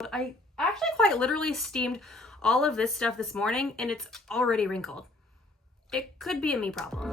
I actually quite literally steamed all of this stuff this morning and it's already wrinkled. It could be a me problem.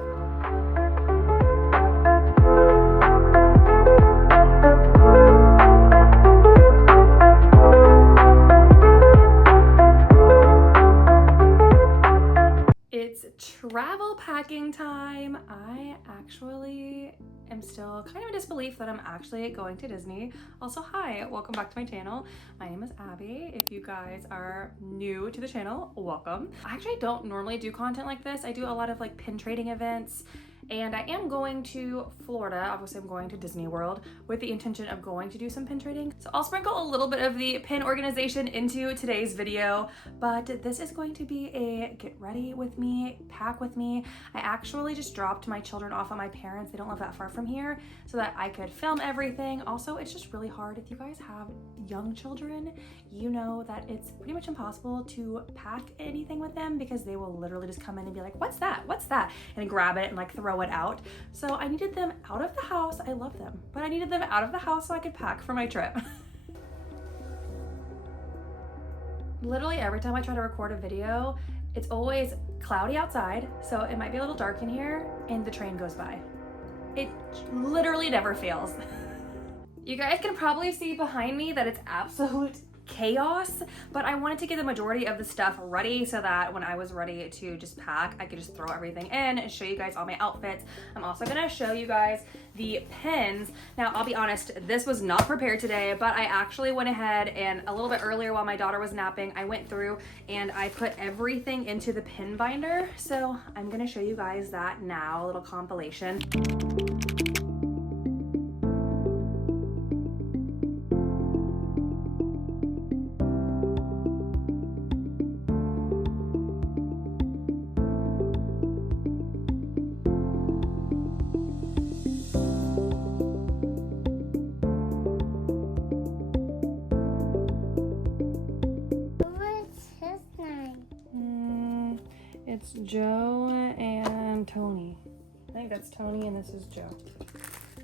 It's travel packing time. I actually am still kind of in disbelief that I'm actually going to Disney. Also, hi, welcome back to my channel. My name is Abby. If you guys are new to the channel, welcome. I actually don't normally do content like this. I do a lot of like pin trading events, and I am going to Florida. Obviously, I'm going to Disneyworld with the intention of going to do some pin trading. So I'll sprinkle a little bit of the pin organization into today's video, but this is going to be a get ready with me, pack with me. I actually just dropped my children off at my parents'. They don't live that far from here, so that I could film everything. Also, it's just really hard. If you guys have young children, you know that it's pretty much impossible to pack anything with them because they will literally just come in and be like, what's that? What's that? And grab it and like throw it out. So I needed them out of the house. I love them, but I needed them out of the house so I could pack for my trip. Literally every time I try to record a video, it's always cloudy outside, so it might be a little dark in here, and the train goes by. It literally never fails. You guys can probably see behind me that it's absolute chaos, but I wanted to get the majority of the stuff ready so that when I was ready to just pack, I could just throw everything in and show you guys all my outfits. I'm also gonna show you guys the pins. Now, I'll be honest, this was not prepared today, but I actually went ahead and a little bit earlier while my daughter was napping, I went through and I put everything into the pin binder. So I'm gonna show you guys that now, a little compilation. It's Joe and Tony. I think that's Tony and this is Joe.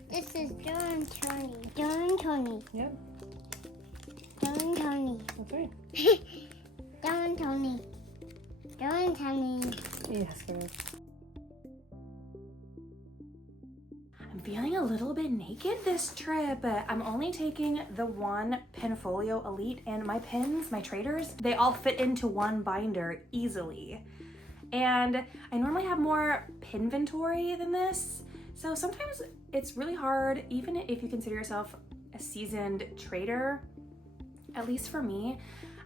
This is Joe and Tony. Joe and Tony. Yep. Joe and Tony. That's right. Joe and Tony. Joe and Tony. Yes, it is. I'm feeling a little bit naked this trip. I'm only taking the one Pinfolio Elite, and my pins, my traders, they all fit into one binder easily. And I normally have more pin inventory than this, so sometimes it's really hard, even if you consider yourself a seasoned trader. At least for me,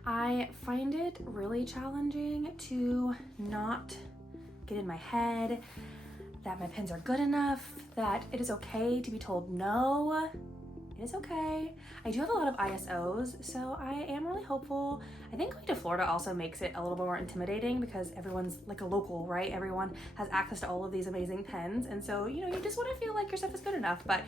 I find it really challenging to not get in my head that my pins are good enough, that it is okay to be told no. It is okay. I do have a lot of ISOs, so I am really hopeful. I think going to Florida also makes it a little bit more intimidating because everyone's like a local, right? Everyone has access to all of these amazing pens, and so, you know, you just want to feel like your stuff is good enough, but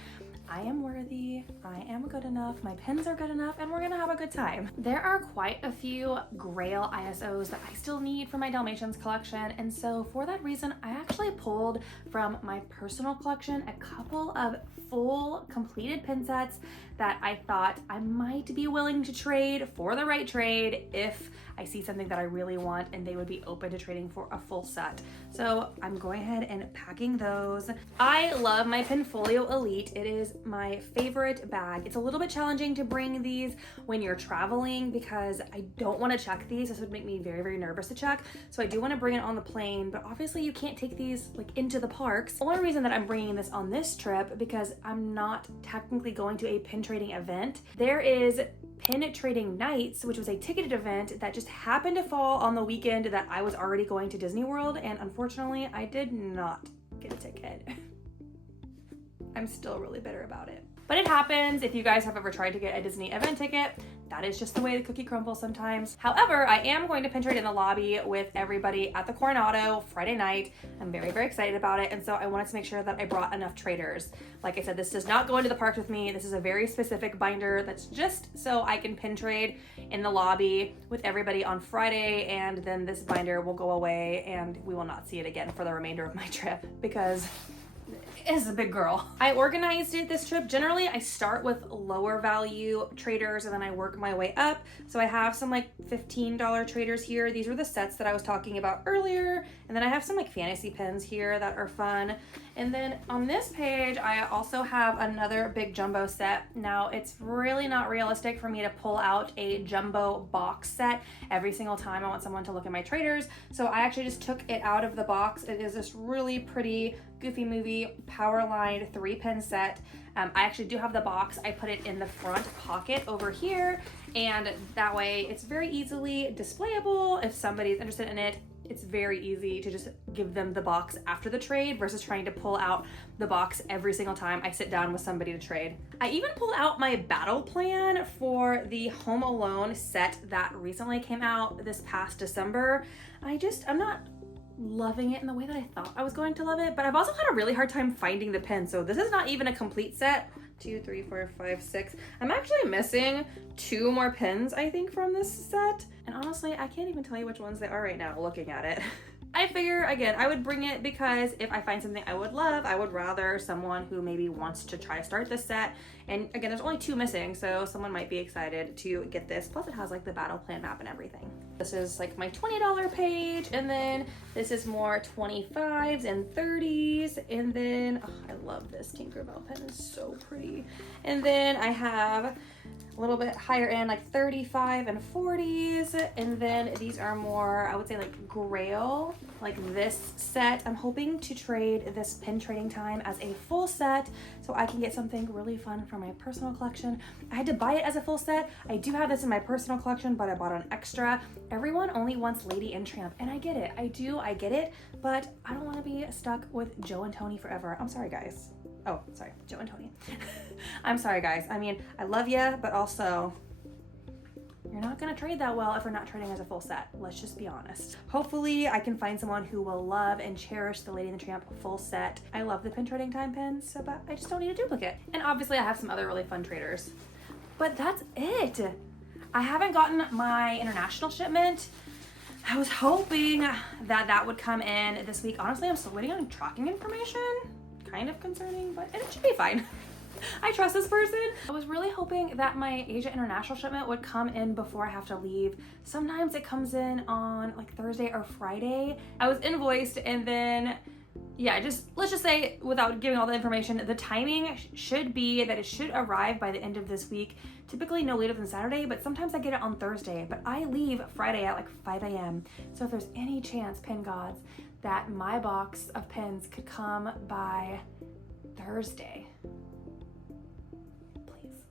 I am worthy, I am good enough, my pens are good enough, and we're gonna have a good time. There are quite a few Grail ISOs that I still need for my Dalmatians collection, and so for that reason, I actually pulled from my personal collection a couple of full completed pin sets that I thought I might be willing to trade for the right trade if I see something that I really want and they would be open to trading for a full set. So I'm going ahead and packing those. I love my Pinfolio Elite. It is my favorite bag. It's a little bit challenging to bring these when you're traveling because I don't want to check these. This would make me very, very nervous to check. So I do want to bring it on the plane, but obviously you can't take these like into the parks. The only reason that I'm bringing this on this trip because I'm not technically going to a pin trading event. There is Pin Trading Nights, which was a ticketed event that just happened to fall on the weekend that I was already going to Disney World, and unfortunately I did not get a ticket. I'm still really bitter about it. But it happens. If you guys have ever tried to get a Disney event ticket, that is just the way the cookie crumbles sometimes. However, I am going to pin trade in the lobby with everybody at the Coronado Friday night. I'm very, very excited about it. And so I wanted to make sure that I brought enough traders. Like I said, this does not go into the parks with me. This is a very specific binder that's just so I can pin trade in the lobby with everybody on Friday. And then this binder will go away and we will not see it again for the remainder of my trip because is a big girl. I organized it this trip. Generally, I start with lower value traders and then I work my way up. So I have some like $15 traders here. These were the sets that I was talking about earlier. And then I have some like fantasy pins here that are fun. And then on this page, I also have another big jumbo set. Now, it's really not realistic for me to pull out a jumbo box set every single time I want someone to look at my traders. So I actually just took it out of the box. It is this really pretty Goofy Movie power line 3-pin set. I actually do have the box. I put it in the front pocket over here, and that way it's very easily displayable. If somebody's interested in it, it's very easy to just give them the box after the trade versus trying to pull out the box every single time I sit down with somebody to trade. I even pulled out my battle plan for the Home Alone set that recently came out this past December. I'm not loving it in the way that I thought I was going to love it, but I've also had a really hard time finding the pin. So this is not even a complete set. 2, 3, 4, 5, 6. I'm actually missing 2 more pins, I think, from this set. And honestly, I can't even tell you which ones they are right now looking at it. I figure, again, I would bring it because if I find something I would love, I would rather someone who maybe wants to try to start this set. And again, there's only 2 missing, so someone might be excited to get this. Plus it has like the battle plan map and everything. This is like my $20 page, and then this is more 25s and 30s. And then, oh, I love this Tinkerbell pen, it's so pretty. And then I have a little bit higher end, like 35 and 40s. And then these are more, I would say like grail, like this set. I'm hoping to trade this pin trading time as a full set so I can get something really fun for my personal collection. I had to buy it as a full set. I do have this in my personal collection, but I bought an extra. Everyone only wants Lady and Tramp, and I get it. I get it, but I don't want to be stuck with Joe and Tony forever. I'm sorry, guys. Oh, sorry, Joe and Tony. I'm sorry, guys. I mean, I love you, but also you're not gonna trade that well if we're not trading as a full set. Let's just be honest. Hopefully I can find someone who will love and cherish the Lady and the Tramp full set. I love the pin trading time pins, so but I just don't need a duplicate. And obviously I have some other really fun traders. But that's it. I haven't gotten my international shipment. I was hoping that that would come in this week. Honestly, I'm still waiting on tracking information. Kind of concerning, but it should be fine. I trust this person. I was really hoping that my Asia international shipment would come in before I have to leave. Sometimes it comes in on like Thursday or Friday. I was invoiced, and then yeah, let's just say, without giving all the information, the timing should be that it should arrive by the end of this week, typically no later than Saturday, but sometimes I get it on Thursday, but I leave Friday at like 5 a.m. So if there's any chance, pin gods, that my box of pins could come by Thursday, please.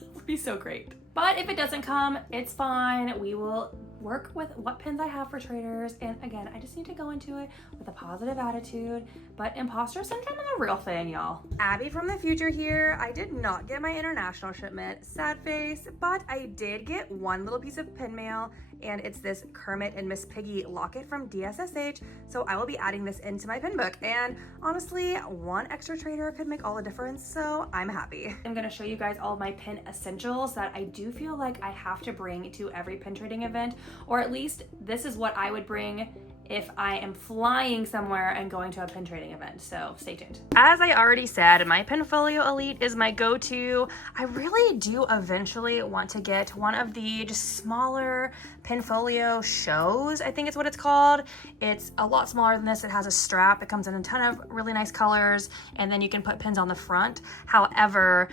It would be so great. But if it doesn't come, it's fine. We will work with what pins I have for traders. And again, I just need to go into it with a positive attitude. But imposter syndrome is a real thing, y'all. Abby from the future here. I did not get my international shipment, sad face, but I did get one little piece of pin mail, and it's this Kermit and Miss Piggy locket from DSSH. So I will be adding this into my pin book. And honestly, one extra trader could make all the difference, so I'm happy. I'm gonna show you guys all of my pin essentials that I do feel like I have to bring to every pin trading event, or at least this is what I would bring if I am flying somewhere and going to a pin trading event, so stay tuned. As I already said, my Pinfolio Elite is my go-to. I really do eventually want to get one of the just smaller Pinfolio shows, I think it's what it's called. It's a lot smaller than this. It has a strap. It comes in a ton of really nice colors, and then you can put pins on the front. However,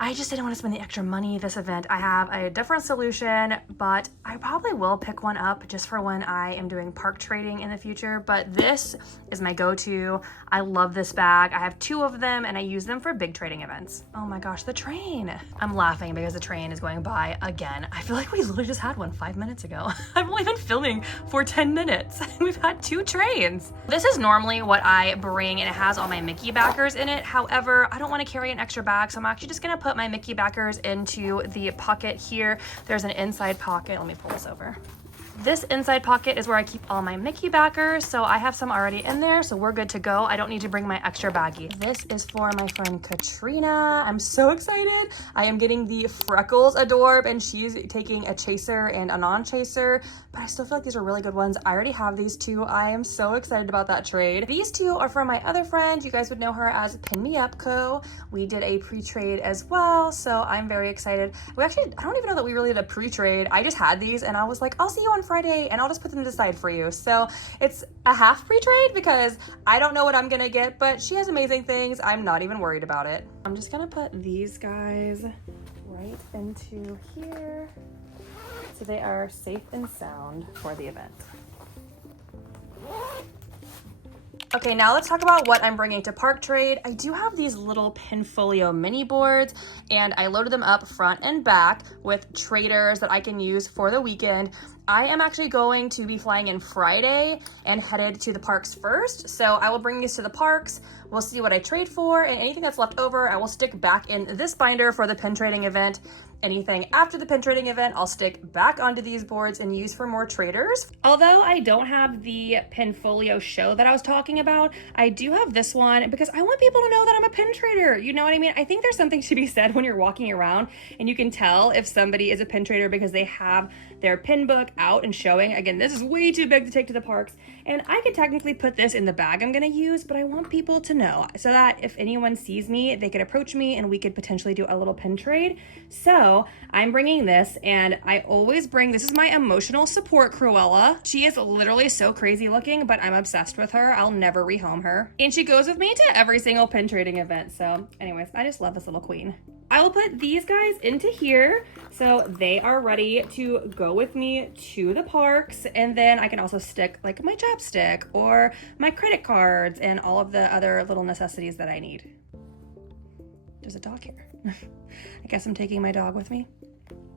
I just didn't want to spend the extra money this event. I have a different solution, but I probably will pick one up just for when I am doing park trading in the future. But this is my go-to. I love this bag. I have 2 of them, and I use them for big trading events. Oh my gosh, the train. I'm laughing because the train is going by again. I feel like we literally just had one 5 minutes ago. I've only been filming for 10 minutes. We've had 2 trains. This is normally what I bring, and it has all my Mickey backers in it. However, I don't want to carry an extra bag, so I'm actually just gonna put my Mickey backers into the pocket here. There's an inside pocket. Let me pull this over. This inside pocket is where I keep all my Mickey backers, so I have some already in there, so we're good to go. I don't need to bring my extra baggie. This is for my friend Katrina. I'm so excited. I am getting the Freckles Adorb, and she's taking a chaser and a non-chaser, but I still feel like these are really good ones. I already have these two. I am so excited about that trade. These two are from my other friend. You guys would know her as Pin Me Up Co. We did a pre-trade as well, so I'm very excited. I don't even know that we really did a pre-trade. I just had these, and I was like, I'll see you on Friday and I'll just put them to the side for you. So it's a half pre-trade because I don't know what I'm gonna get, but she has amazing things. I'm not even worried about it. I'm just gonna put these guys right into here so they are safe and sound for the event. Okay, now let's talk about what I'm bringing to Park Trade. I do have these little Pinfolio mini boards, and I loaded them up front and back with traders that I can use for the weekend. I am actually going to be flying in Friday and headed to the parks first, so I will bring these to the parks. We'll see what I trade for, and anything that's left over, I will stick back in this binder for the pin trading event. Anything after the pin trading event, I'll stick back onto these boards and use for more traders. Although I don't have the Pinfolio show that I was talking about, I do have this one because I want people to know that I'm a pin trader. You know what I mean? I think there's something to be said when you're walking around and you can tell if somebody is a pin trader because they have their pin book out and showing. Again, this is way too big to take to the parks, and I could technically put this in the bag I'm gonna use, but I want people to know so that if anyone sees me, they could approach me and we could potentially do a little pin trade. So I'm bringing this, and I always bring, this is my emotional support Cruella. She is literally so crazy looking, but I'm obsessed with her. I'll never rehome her. And she goes with me to every single pin trading event. So anyways, I just love this little queen. I will put these guys into here so they are ready to go with me to the parks, and then I can also stick like my chapstick or my credit cards and all of the other little necessities that I need. There's a dog here. I guess I'm taking my dog with me.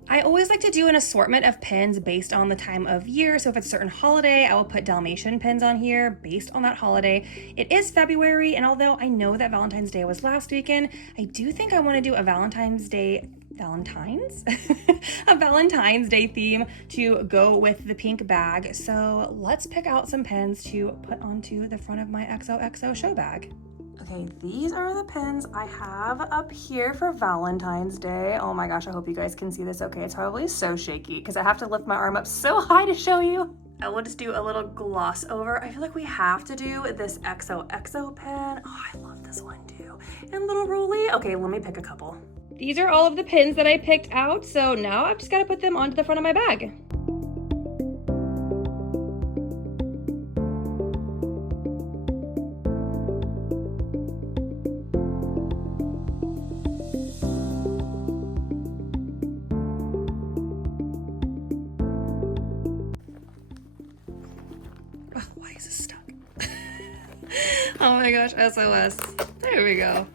I always like to do an assortment of pins based on the time of year. So if it's a certain holiday, I will put Dalmatian pins on here based on that holiday. It is February, and although I know that Valentine's Day was last weekend, I do think I want to do a Valentine's Day a Valentine's Day theme to go with the pink bag. So let's pick out some pins to put onto the front of my XOXO show bag. Okay, these are the pins I have up here for Valentine's Day. Oh my gosh, I hope you guys can see this okay. It's probably so shaky because I have to lift my arm up so high to show you. I will just do a little gloss over. I feel like we have to do this XOXO pen. Oh, I love this one too. And little Rolly. Okay, let me pick a couple. These are all of the pins that I picked out, so now I've just got to put them onto the front of my bag. Why is this stuck? Oh my gosh, SOS. There we go.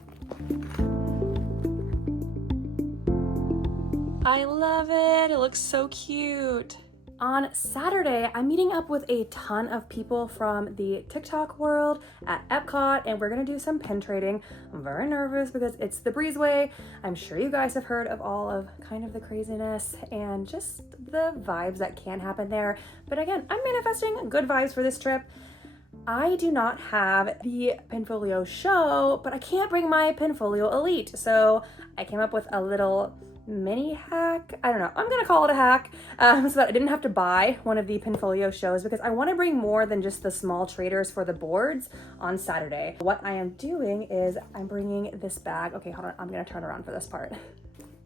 I love it. It looks so cute. On Saturday, I'm meeting up with a ton of people from the TikTok world at Epcot, and we're gonna do some pin trading. I'm very nervous because it's the breezeway. I'm sure you guys have heard of all of kind of the craziness and just the vibes that can happen there. But again, I'm manifesting good vibes for this trip. I do not have the Pinfolio show, but I can't bring my Pinfolio Elite. So I came up with a little mini hack. I don't know. I'm gonna call it a hack so that I didn't have to buy one of the Pinfolio shows because I want to bring more than just the small traders for the boards on Saturday. What I am doing is I'm bringing this bag. Okay, hold on. I'm gonna turn around for this part.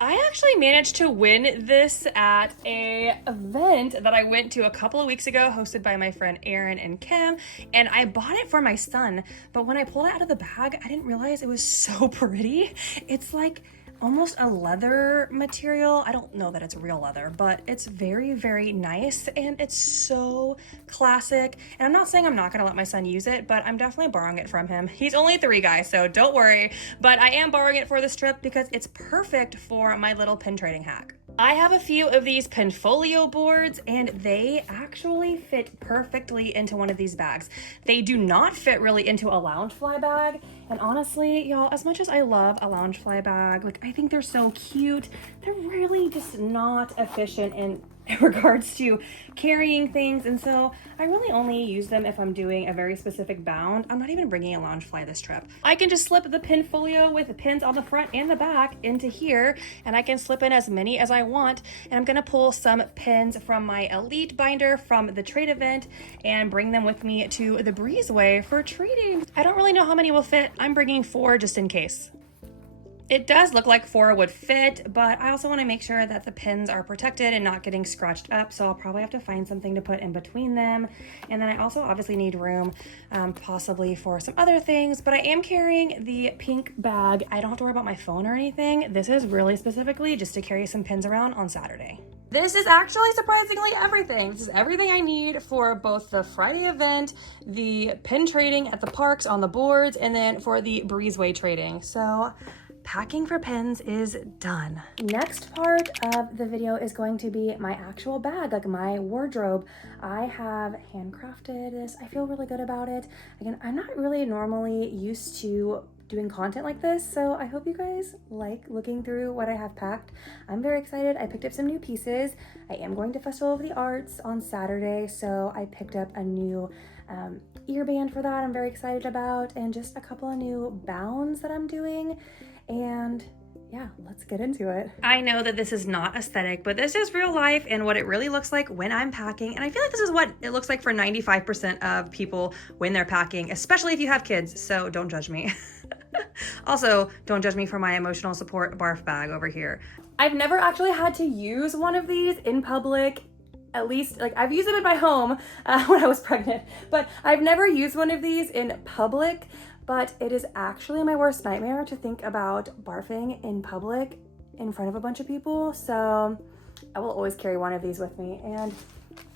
I actually managed to win this at a event that I went to a couple of weeks ago, hosted by my friend Erin and Kim, and I bought it for my son, but when I pulled it out of the bag, I didn't realize it was so pretty. It's like almost a leather material. I don't know that it's real leather, but it's very, very nice, and it's so classic. And I'm not saying I'm not gonna let my son use it, but I'm definitely borrowing it from him. He's only 3, guys, so don't worry, but I am borrowing it for this trip because it's perfect for my little pin trading hack. I have a few of these Pinfolio boards, and they actually fit perfectly into one of these bags. They do not fit really into a Loungefly bag, and honestly, y'all, as much as I love a Loungefly bag, like I think they're so cute, they're really just not efficient in in regards to carrying things, and so I really only use them if I'm doing a very specific bound. I'm not even bringing a Loungefly this trip. I can just slip the pin folio with the pins on the front and the back into here, and I can slip in as many as I want, and I'm gonna pull some pins from my Elite binder from the trade event and bring them with me to the breezeway for trading. I don't really know how many will fit. I'm bringing 4 just in case. It does look like 4 would fit, but I also want to make sure that the pins are protected and not getting scratched up, so I'll probably have to find something to put in between them. And then I also obviously need room possibly for some other things, but I am carrying the pink bag. I don't have to worry about my phone or anything. This is really specifically just to carry some pins around on Saturday. This is actually surprisingly everything. This is everything I need for both the Friday event, the pin trading at the parks on the boards, and then for the breezeway trading. So packing for pins is done. Next part of the video is going to be my actual bag, like my wardrobe. I have handcrafted this. I feel really good about it. Again, I'm not really normally used to doing content like this, so I hope you guys like looking through what I have packed. I'm very excited. I picked up some new pieces. I am going to Festival of the Arts on Saturday, so I picked up a new ear band for that I'm very excited about, and just a couple of new bounds that I'm doing. And yeah, let's get into it. I know that this is not aesthetic, but this is real life and what it really looks like when I'm packing. And I feel like this is what it looks like for 95% of people when they're packing, especially if you have kids, so don't judge me. Also, don't judge me for my emotional support barf bag over here. I've never actually had to use one of these in public. At least, like, I've used them in my home when I was pregnant, but I've never used one of these in public. But it is actually my worst nightmare to think about barfing in public in front of a bunch of people. So I will always carry one of these with me, and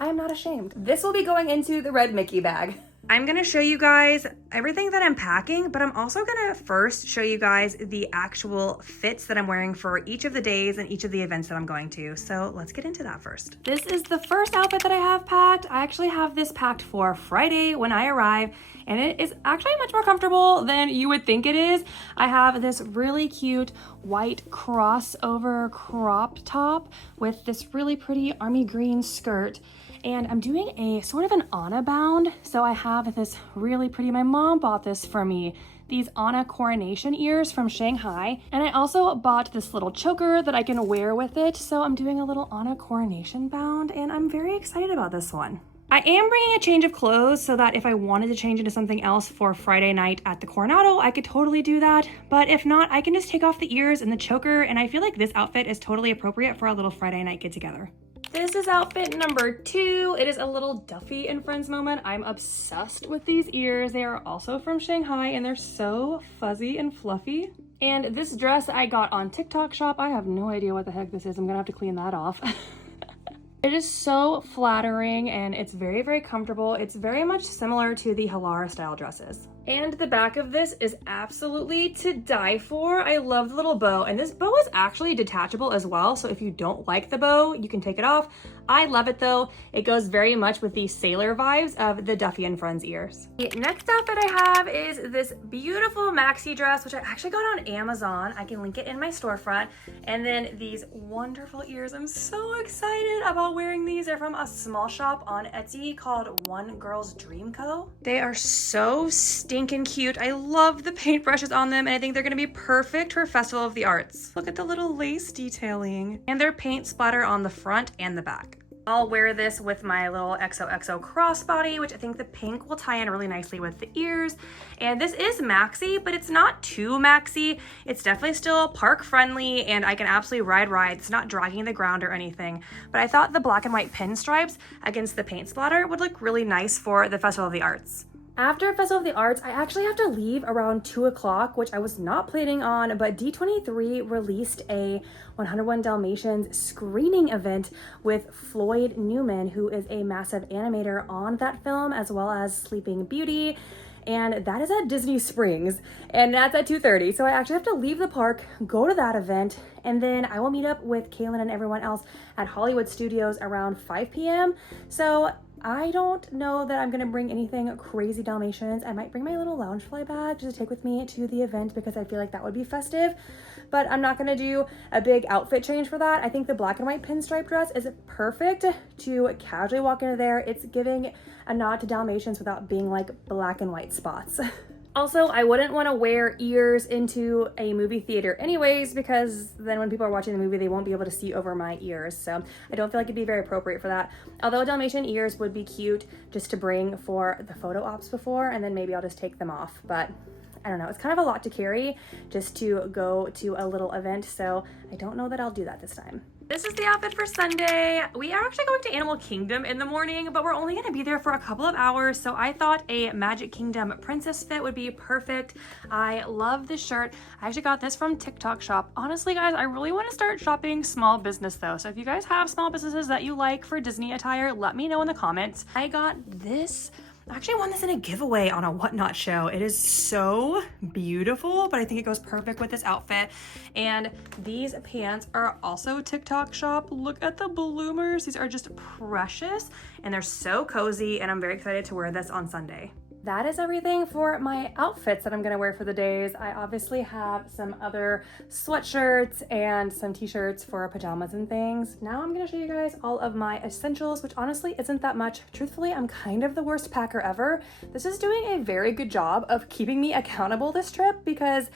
I am not ashamed. This will be going into the red Mickey bag. I'm gonna show you guys everything that I'm packing, but I'm also gonna first show you guys the actual fits that I'm wearing for each of the days and each of the events that I'm going to. So let's get into that first. This is the first outfit that I have packed. I actually have this packed for Friday when I arrive, and it is actually much more comfortable than you would think it is. I have this really cute white crossover crop top with this really pretty army green skirt. And I'm doing a sort of an Anna bound. So I have this really pretty, my mom bought this for me, these Anna coronation ears from Shanghai. And I also bought this little choker that I can wear with it. So I'm doing a little Anna coronation bound, and I'm very excited about this one. I am bringing a change of clothes so that if I wanted to change into something else for Friday night at the Coronado, I could totally do that. But if not, I can just take off the ears and the choker, and I feel like this outfit is totally appropriate for a little Friday night get together. This is outfit number 2. It is a little Duffy and Friends moment. I'm obsessed with these ears. They are also from Shanghai, and they're so fuzzy and fluffy. And this dress I got on TikTok shop. I have no idea what the heck this is. I'm gonna have to clean that off. It is so flattering, and it's very, very comfortable. It's very much similar to the Halara style dresses. And the back of this is absolutely to die for. I love the little bow, and this bow is actually detachable as well. So if you don't like the bow, you can take it off. I love it though. It goes very much with the sailor vibes of the Duffy and Friends ears. The next outfit I have is this beautiful maxi dress, which I actually got on Amazon. I can link it in my storefront. And then these wonderful ears. I'm so excited about wearing these. They're from a small shop on Etsy called One Girl's Dream Co. They are so stinking cute. I love the paintbrushes on them, and I think they're gonna be perfect for Festival of the Arts. Look at the little lace detailing and their paint splatter on the front and the back. I'll wear this with my little XOXO crossbody, which I think the pink will tie in really nicely with the ears. And this is maxi, but it's not too maxi. It's definitely still park friendly, and I can absolutely ride rides. It's not dragging the ground or anything. But I thought the black and white pinstripes against the paint splatter would look really nice for the Festival of the Arts. After Festival of the Arts, I actually have to leave around 2 o'clock, which I was not planning on, but D23 released a 101 Dalmatians screening event with Floyd Newman, who is a massive animator on that film, as well as Sleeping Beauty. And that is at Disney Springs, and that's at 2:30. So I actually have to leave the park, go to that event, and then I will meet up with Kaylin and everyone else at Hollywood Studios around 5 p.m. So I don't know that I'm gonna bring anything crazy Dalmatians. I might bring my little Loungefly bag just to take with me to the event because I feel like that would be festive, but I'm not gonna do a big outfit change for that. I think the black and white pinstripe dress is perfect to casually walk into there. It's giving a nod to Dalmatians without being like black and white spots. Also, I wouldn't want to wear ears into a movie theater anyways, because then when people are watching the movie, they won't be able to see over my ears. So I don't feel like it'd be very appropriate for that. Although Dalmatian ears would be cute just to bring for the photo ops before, and then maybe I'll just take them off. But I don't know, it's kind of a lot to carry just to go to a little event. So I don't know that I'll do that this time. This is the outfit for Sunday. We are actually going to Animal Kingdom in the morning, but we're only gonna be there for a couple of hours. So I thought a Magic Kingdom princess fit would be perfect. I love this shirt. I actually got this from TikTok shop. Honestly, guys, I really wanna start shopping small business though. So if you guys have small businesses that you like for Disney attire, let me know in the comments. I got this. I actually won this in a giveaway on a Whatnot show. It is so beautiful, but I think it goes perfect with this outfit. And these pants are also TikTok shop. Look at the bloomers. These are just precious and they're so cozy, and I'm very excited to wear this on Sunday. That is everything for my outfits that I'm gonna wear for the days. I obviously have some other sweatshirts and some t-shirts for pajamas and things. Now I'm gonna show you guys all of my essentials, which honestly isn't that much. Truthfully, I'm kind of the worst packer ever. This is doing a very good job of keeping me accountable this trip because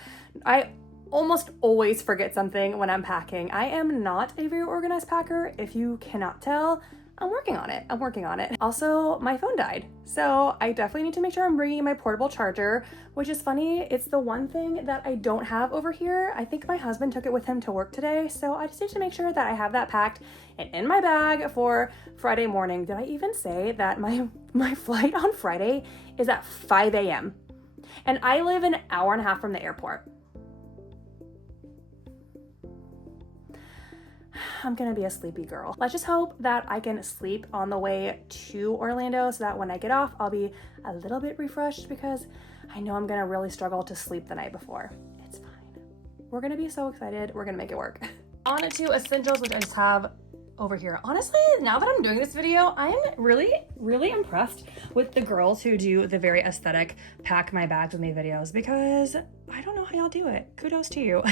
I almost always forget something when I'm packing. I am not a very organized packer, if you cannot tell. I'm working on it. I'm working on it. Also, my phone died. So I definitely need to make sure I'm bringing my portable charger, which is funny. It's the one thing that I don't have over here. I think my husband took it with him to work today. So I just need to make sure that I have that packed and in my bag for Friday morning. Did I even say that my flight on Friday is at 5 a.m. and I live an hour and a half from the airport? I'm gonna be a sleepy girl. Let's just hope that I can sleep on the way to Orlando so that when I get off, I'll be a little bit refreshed because I know I'm gonna really struggle to sleep the night before. It's fine. We're gonna be so excited. We're gonna make it work. On to essentials, which I just have over here. Honestly, now that I'm doing this video, I'm really impressed with the girls who do the very aesthetic pack my bags with me videos because I don't know how y'all do it. Kudos to you.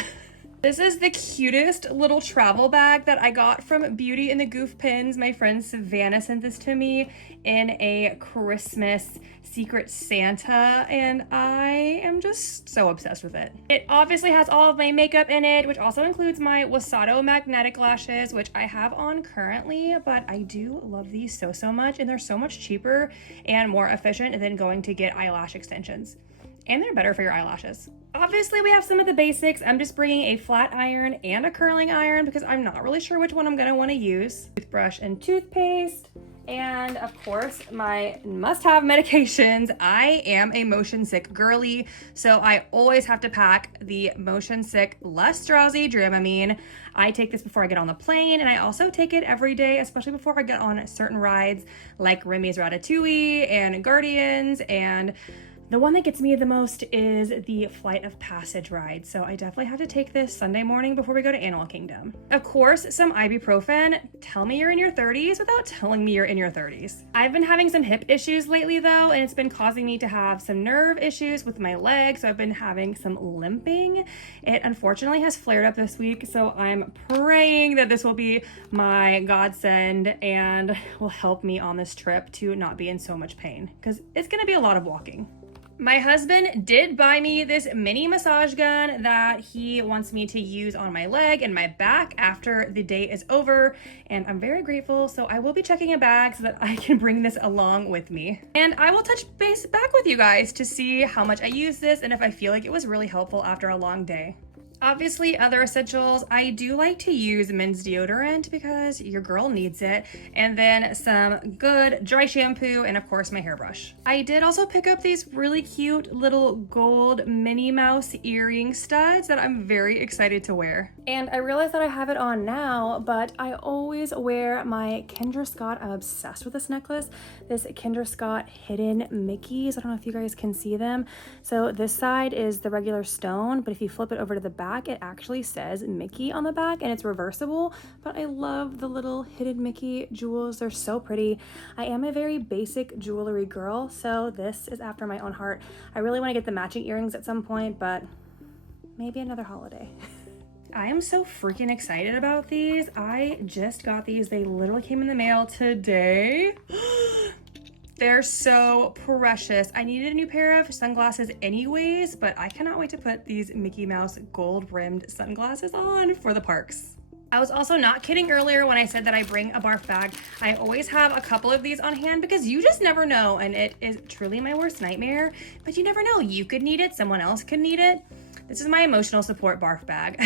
This is the cutest little travel bag that I got from Beauty and the Goof Pins. My friend Savannah sent this to me in a Christmas Secret Santa, and I am just so obsessed with it. It obviously has all of my makeup in it, which also includes my Wasato magnetic lashes, which I have on currently, but I do love these so much, and they're so much cheaper and more efficient than going to get eyelash extensions. And they're better for your eyelashes. Obviously, we have some of the basics. I'm just bringing a flat iron and a curling iron because I'm not really sure which one I'm gonna wanna use. Toothbrush and toothpaste. And of course, my must-have medications. I am a motion sick girly, so I always have to pack the motion sick less drowsy Dramamine. I take this before I get on the plane, and I also take it every day, especially before I get on certain rides like Remy's Ratatouille and Guardians, and the one that gets me the most is the Flight of Passage ride. So I definitely have to take this Sunday morning before we go to Animal Kingdom. Of course, some ibuprofen. Tell me you're in your 30s without telling me you're in your 30s. I've been having some hip issues lately though, and it's been causing me to have some nerve issues with my legs. So I've been having some limping. It unfortunately has flared up this week. So I'm praying that this will be my godsend and will help me on this trip to not be in so much pain because it's gonna be a lot of walking. My husband did buy me this mini massage gun that he wants me to use on my leg and my back after the day is over, and I'm very grateful. So I will be checking a bag so that I can bring this along with me. And I will touch base back with you guys to see how much I use this and if I feel like it was really helpful after a long day. Obviously, other essentials, I do like to use men's deodorant because your girl needs it, and then some good dry shampoo, and of course my hairbrush. I did also pick up these really cute little gold Minnie Mouse earring studs that I'm very excited to wear. And I realize that I have it on now, but I always wear my Kendra Scott. I'm obsessed with this necklace. This Kendra Scott hidden Mickeys. I don't know if you guys can see them. So this side is the regular stone, but if you flip it over to the back, it actually says Mickey on the back and it's reversible. But I love the little hidden Mickey jewels. They're so pretty. I am a very basic jewelry girl, so this is after my own heart. I really want to get the matching earrings at some point, but maybe another holiday. I am so freaking excited about these. I just got these. They literally came in the mail today. They're so precious. I needed a new pair of sunglasses anyways, but I cannot wait to put these Mickey Mouse gold rimmed sunglasses on for the parks. I was also not kidding earlier when I said that I bring a barf bag. I always have a couple of these on hand because you just never know, and it is truly my worst nightmare, but you never know. You could need it, someone else could need it. This is my emotional support barf bag.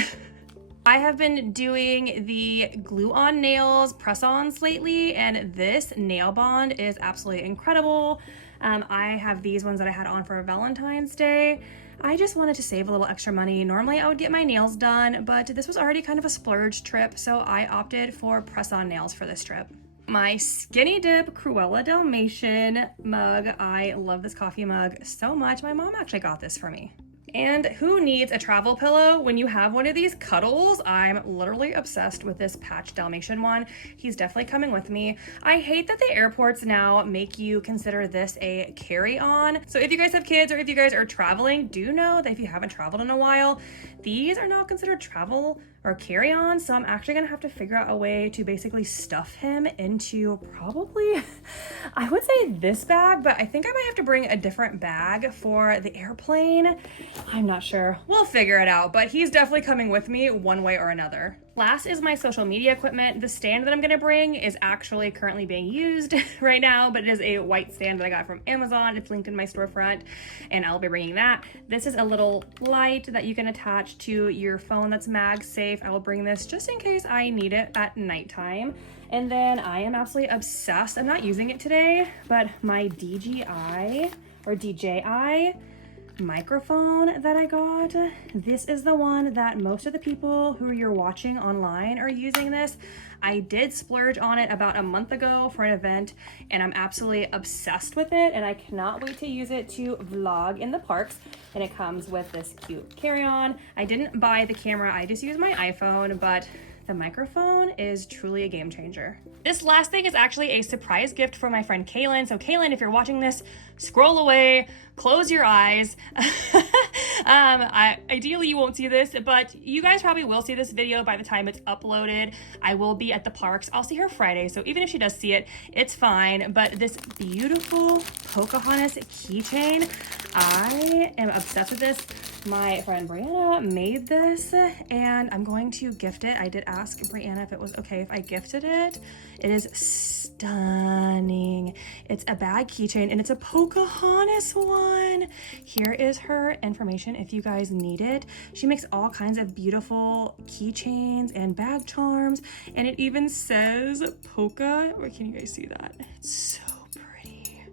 I have been doing the glue-on nails press-ons lately, and this nail bond is absolutely incredible. I have these ones that I had on for Valentine's Day. I just wanted to save a little extra money. Normally I would get my nails done, but this was already kind of a splurge trip, so I opted for press-on nails for this trip. My Skinny Dip Cruella Dalmatian mug. I love this coffee mug so much. My mom actually got this for me. And who needs a travel pillow when you have one of these cuddles? I'm literally obsessed with this patch Dalmatian one. He's definitely coming with me. I hate that the airports now make you consider this a carry-on. So if you guys have kids or if you guys are traveling, do know that if you haven't traveled in a while, these are not considered travel or carry-on. So I'm actually gonna have to figure out a way to basically stuff him into probably, I would say this bag, but I think I might have to bring a different bag for the airplane. I'm not sure. We'll figure it out, but he's definitely coming with me one way or another. Last is my social media equipment. The stand that I'm gonna bring is actually currently being used right now, but it is a white stand that I got from Amazon. It's linked in my storefront, and I'll be bringing that. This is a little light that you can attach to your phone that's MagSafe. I will bring this just in case I need it at nighttime. And then I am absolutely obsessed. I'm not using it today, but my DJI microphone that I got. This is the one that most of the people who you're watching online are using this. I did splurge on it about a month ago for an event, and I'm absolutely obsessed with it, and I cannot wait to use it to vlog in the parks. And it comes with this cute carry-on. I didn't buy the camera, I just used my iPhone, but the microphone is truly a game changer. This last thing is actually a surprise gift from my friend Kaylin. So Kaylin, if you're watching this, scroll away, close your eyes. Ideally you won't see this, but you guys probably will see this video by the time it's uploaded. I will be at the parks. I'll see her Friday, so even if she does see it, it's fine. But this beautiful Pocahontas keychain, I am obsessed with this. My friend Brianna made this, and I'm going to gift it. I did ask Brianna if it was okay if I gifted it. It is stunning. It's a bag keychain, and it's a Pocahontas one. Here is her information if you guys need it. She makes all kinds of beautiful keychains and bag charms, and it even says Poca. Or can you guys see that? It's so pretty.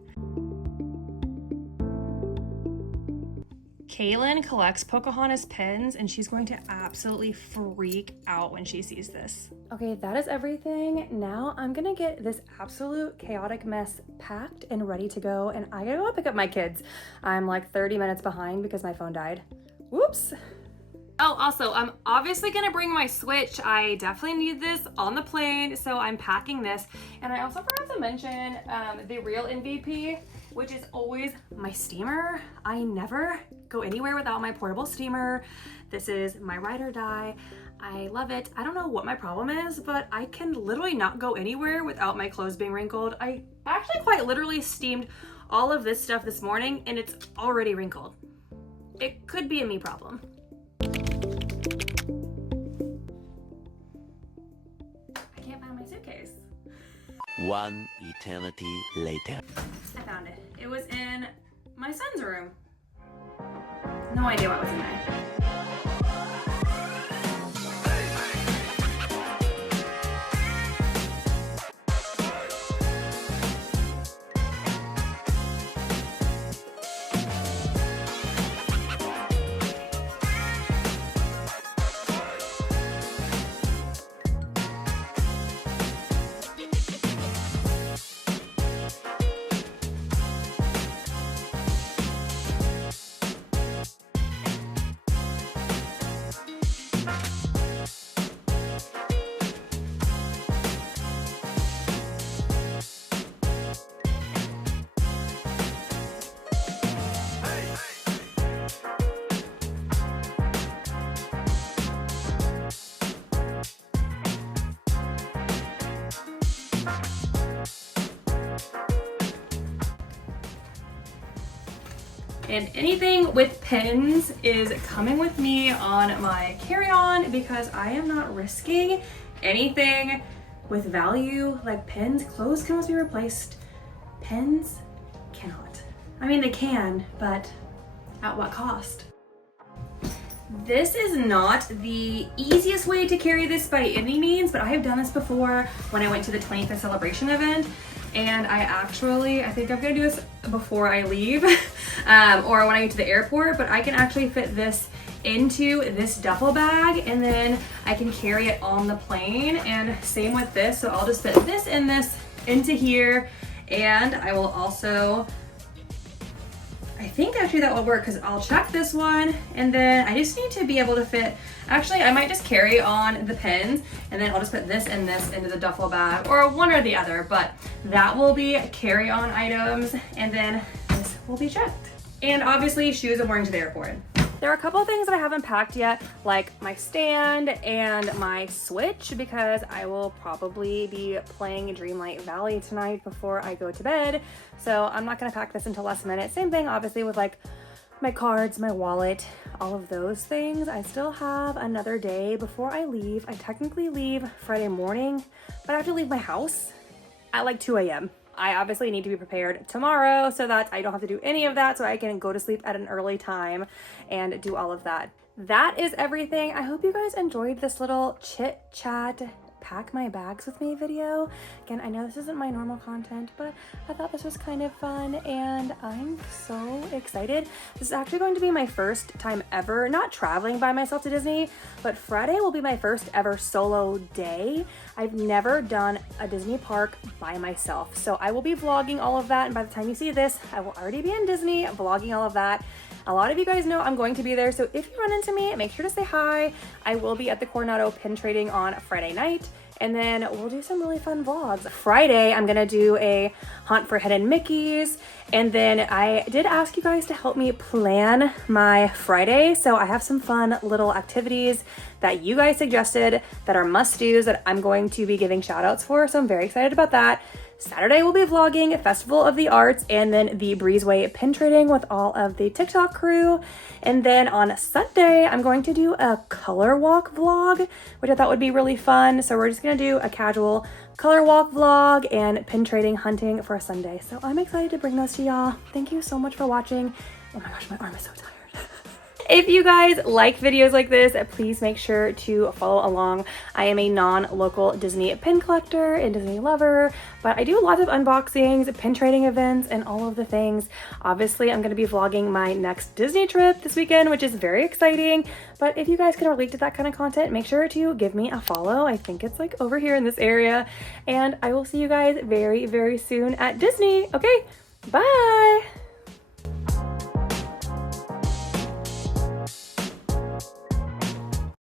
Kaylin collects Pocahontas pins, and she's going to absolutely freak out when she sees this. Okay, that is everything. Now I'm gonna get this absolute chaotic mess packed and ready to go, and I gotta go pick up my kids. I'm like 30 minutes behind because my phone died. Whoops. Oh, also, I'm obviously gonna bring my Switch. I definitely need this on the plane, so I'm packing this. And I also forgot to mention the real MVP, which is always my steamer. I never go anywhere without my portable steamer. This is my ride or die. I love it. I don't know what my problem is, but I can literally not go anywhere without my clothes being wrinkled. I actually quite literally steamed all of this stuff this morning, and it's already wrinkled. It could be a me problem. I can't find my suitcase. One eternity later. I found it. It was in my son's room. No idea what was in there. And anything with pins is coming with me on my carry-on because I am not risking anything with value like pins. Clothes can always be replaced. Pins cannot. I mean, they can, but at what cost? This is not the easiest way to carry this by any means, but I have done this before when I went to the 25th celebration event. And I think I'm gonna do this before I leave or when I get to the airport, but I can actually fit this into this duffel bag and then I can carry it on the plane, and same with this. So I'll just fit this into here, and I will also, I think actually that will work because I'll check this one, and then I just need to be able to fit, actually I might just carry on the pins and then I'll just put this into the duffel bag, or one or the other, but that will be carry-on items, and then this will be checked. And obviously shoes I'm wearing to the airport. There are a couple of things that I haven't packed yet, like my stand and my Switch, because I will probably be playing Dreamlight Valley tonight before I go to bed. So I'm not gonna pack this until last minute. Same thing obviously with like my cards, my wallet, all of those things. I still have another day before I leave. I technically leave Friday morning, but I have to leave my house at like 2 a.m. I obviously need to be prepared tomorrow so that I don't have to do any of that, so I can go to sleep at an early time and do all of that. That is everything. I hope you guys enjoyed this little chit chat, pack my bags with me video. Again, I know this isn't my normal content, but I thought this was kind of fun and I'm so excited. This is actually going to be my first time ever not traveling by myself to Disney, but Friday will be my first ever solo day. I've never done a Disney park by myself, so I will be vlogging all of that, and by the time you see this, I will already be in Disney vlogging all of that. A lot of you guys know I'm going to be there, so if you run into me, make sure to say hi. I will be at the Coronado pin trading on Friday night, and then we'll do some really fun vlogs. Friday, I'm gonna do a hunt for hidden Mickeys, and then I did ask you guys to help me plan my Friday, so I have some fun little activities that you guys suggested that are must-dos that I'm going to be giving shout-outs for, so I'm very excited about that. Saturday we'll be vlogging Festival of the Arts and then the Breezeway pin trading with all of the TikTok crew. And then on Sunday, I'm going to do a color walk vlog, which I thought would be really fun. So we're just gonna do a casual color walk vlog and pin trading hunting for a Sunday. So I'm excited to bring those to y'all. Thank you so much for watching. Oh my gosh, my arm is so tired. If you guys like videos like this, please make sure to follow along. I am a non-local Disney pin collector and Disney lover, but I do lots of unboxings, pin trading events, and all of the things. Obviously, I'm going to be vlogging my next Disney trip this weekend, which is very exciting. But if you guys can relate to that kind of content, make sure to give me a follow. I think it's like over here in this area. And I will see you guys very, very soon at Disney. Okay, bye!